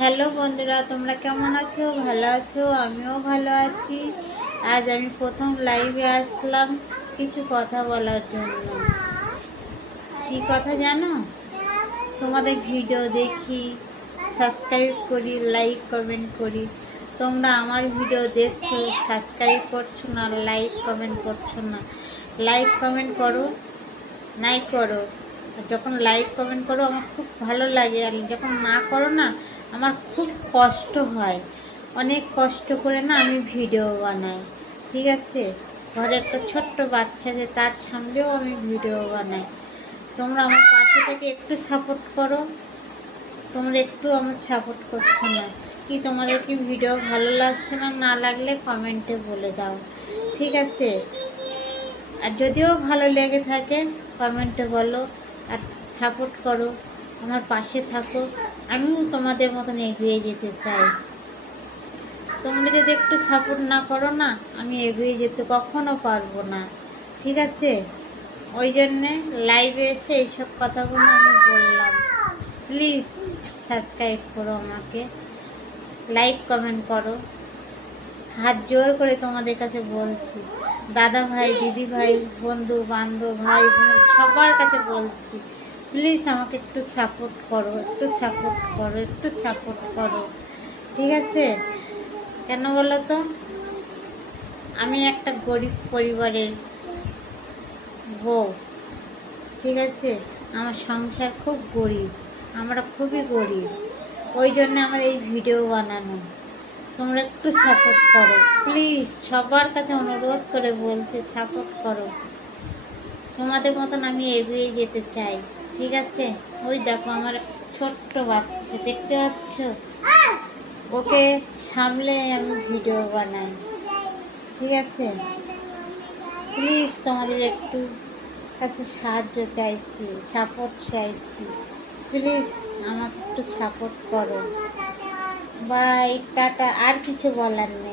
Hello বন্ধুরা, তোমরা কেমন আছো? ভালো আছো? আমিও ভালো আছি। আজ আমি প্রথম লাইভে আসলাম কিছু কথা বলার জন্য। কি কথা জানো? তোমাদের ভিডিও দেখি, সাবস্ক্রাইব করি, লাইক কমেন্ট করি। তোমরা আমার ভিডিও দেখছো, সাবস্ক্রাইব করছো না, লাইক কমেন্ট করছো না। লাইক কমেন্ট করো, নাই করো। আর যখন লাইক কমেন্ট করো আমার খুব ভালো লাগে, আর যখন না করো না আমার খুব কষ্ট হয়। অনেক কষ্ট করে না আমি ভিডিও বানাই, ঠিক আছে? ঘরে একটা ছোট্ট বাচ্চা আছে, তার সামনেও আমি ভিডিও বানাই। তোমরা আমার পাশে থেকে একটু সাপোর্ট করো। তোমরা একটু আমার সাপোর্ট করছো না। কি তোমাদের কি ভিডিও ভালো লাগছে না? না লাগলে কমেন্টে বলে দাও, ঠিক আছে? আর যদিও ভালো লেগে থাকে কমেন্টে বলো, আর সাপোর্ট করো, আমার পাশে থাকো। আমিও তোমাদের মতন এগিয়ে যেতে চাই। তোমরা যদি একটু সাপোর্ট না করো না, আমি এগিয়ে যেতে কখনো পারবো না, ঠিক আছে? ওই জন্যে লাইভে এসে এইসব কথাগুলো আমি বললাম। প্লিজ সাবস্ক্রাইব করো আমাকে, লাইক কমেন্ট করো। হাত জোর করে তোমাদের কাছে বলছি, দাদা ভাই, দিদি ভাই, বন্ধু বান্ধব, ভাই বোন, সবার কাছে বলছি, প্লিজ আমাকে একটু সাপোর্ট করো, একটু সাপোর্ট করো, একটু সাপোর্ট করো, ঠিক আছে? কেন বলো তো? আমি একটা গরিব পরিবারের বউ, ঠিক আছে? আমার সংসার খুব গরিব, আমরা খুবই গরিব। ওই জন্য আমার এই ভিডিও বানানো। তোমরা একটু সাপোর্ট করো প্লিজ, সবার কাছে অনুরোধ করে বলছি, সাপোর্ট করো। তোমাদের মতন আমি এগিয়ে যেতে চাই, ঠিক আছে? ওই দেখো আমার ছোট্ট বাচ্চা, দেখতে পাচ্ছ? ওকে সামলে আমি ভিডিও বানাই, ঠিক আছে? প্লিজ তোমাদের একটু কাছে সাহায্য চাইছি, সাপোর্ট চাইছি। প্লিজ আমাকে একটু সাপোর্ট করো। By, tata. আর কিছু বলার নেই।